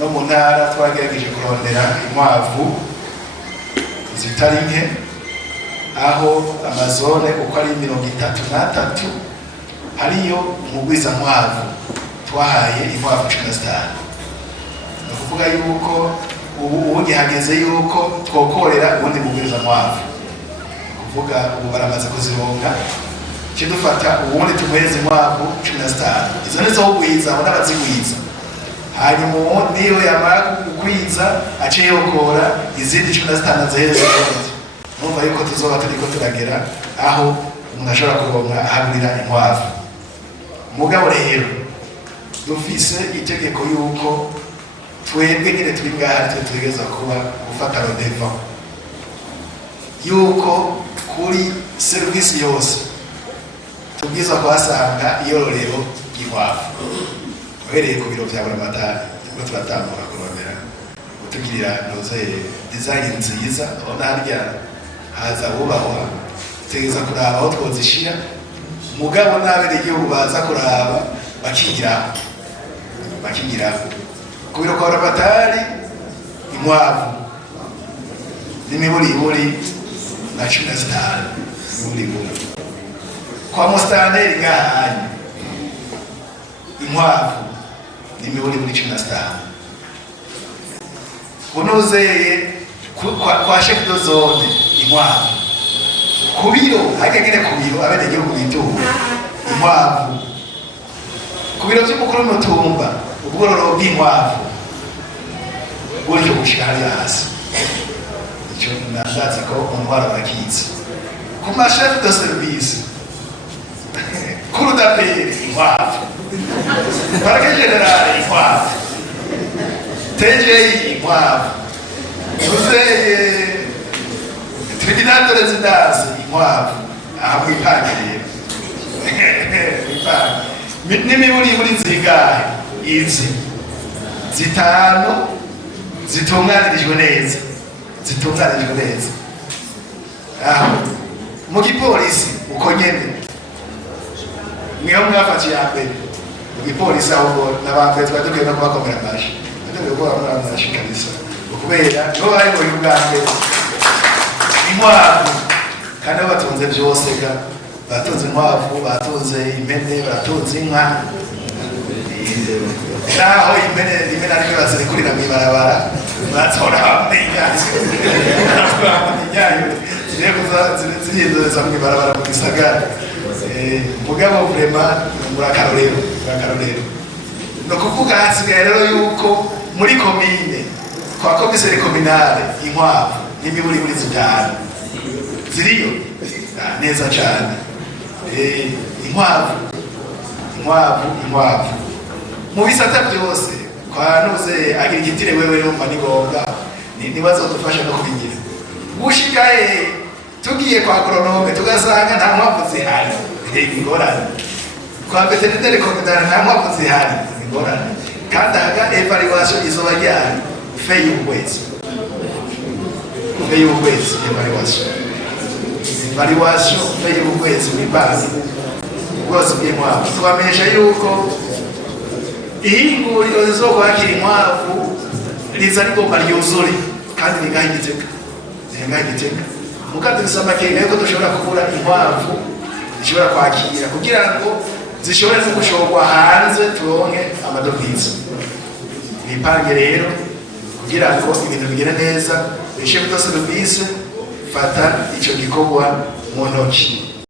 no mu ntara twagerageje kurondera inkwavu zitari nke, aho amazone uko ari 33 hariyo umugwizankwavu twahaye inkwavu 15. Ni ukuvuga yuko ubu gihageze yuko twokorera ubundi mugwizankwavu, kuvuga ubu baramaze kuzironka kidufata ubundi tumuhereze inkwavu 15. Izo nizo ugwiza abona bazigwiza, hanyuma niyo yamara kugwiza aciye yokora izindi 15 ziheze. Numva yuko tuzoba turiko turagera aho umuntu ashobora kuronka ahagurira inkwavu. Mugabo rero dufise itegeko yuko twebwe nyine turi ngaha tutegeza kuba gufata rodeva, yuko kuri serivisi yose tubwiza kuhasanga iyororero ry'inkwavu. Uhereye ku biro vya buramatari turiko turatambura kurondera gutugirira noze design nziza, ubona harya haza bubahwa tegeza kuraba aho twozishira. Mugabo n'abere igihugu baza kuraba bakigira ku biro kwa buramatari inkwavu n'imiburiburi na 15 imiburiburi. Kwa mustaneri ngahanye inkwavu n'imiburiburi 15. Unozeye kwa chef de zone inkwavu ku biro hagengene ku biro abene igihugu bituwe inkwavu ku biro by'umukuru w'umutumba ubwororo bw'inkwavu buryo bushikari hasi. Icyo nashatse ko umwara bakizi ku ma chef de service kuru d'appeler inkwavu, parquet general inkwavu, TJ inkwavu, uzeye tribunal de résidence inkwavu, aha mwipangirira n'imiburiburi zingahe izi 5 zitunganirijwe neza, aho mu gipolisi uko nyene niyo mwafati ya mbere mu gipolisi aho n'abambere twadukiye no kubakomera amashi, ndio kwa amashi kabisa, kubera no bari mu Uganda inkwavu kandi batunze byose ga batunze inkwavu, batunze impene, batunze inka. Naho impene ari bazirikurira mu ibarabara batora hamenya ziriyendeza mu ibarabara mu gisagara. Mugabo vraiment murakarorero no kuvuga hasigaye rero yuko muri komine kwa komiseri kominale inkwavu n'imiburiburi 5 ziriyo neza cyane. Inkwavu mu bisata byose kwa nuze agira igitire wewe yumva ni ngombwa nibazo dufasha no kubigira. Gushikaye tugiye kwa agronome tugasanga nta nkwavu zihari, ingorane. Kwa veterinary commandant nta nkwavu zihari, ingorane. Kandi aga evaluation izoba ryari feye ukwezi evaluation feye ukwezi mibazi ubwose bw'inkwavu. Twamenyesha yuko ihinguriro rizokwakira inkwavu riza rigomba ryuzure kandi rigahigiteka mukandi bisama kenga yuko dushobora kubura inkwavu zishobora kwakira kugira ngo zishobore gushorwa hanze turonke amadovize. Nipange rero kugira ngo ibintu bigere neza, chef de service fata ico gikorwa mu ntoki.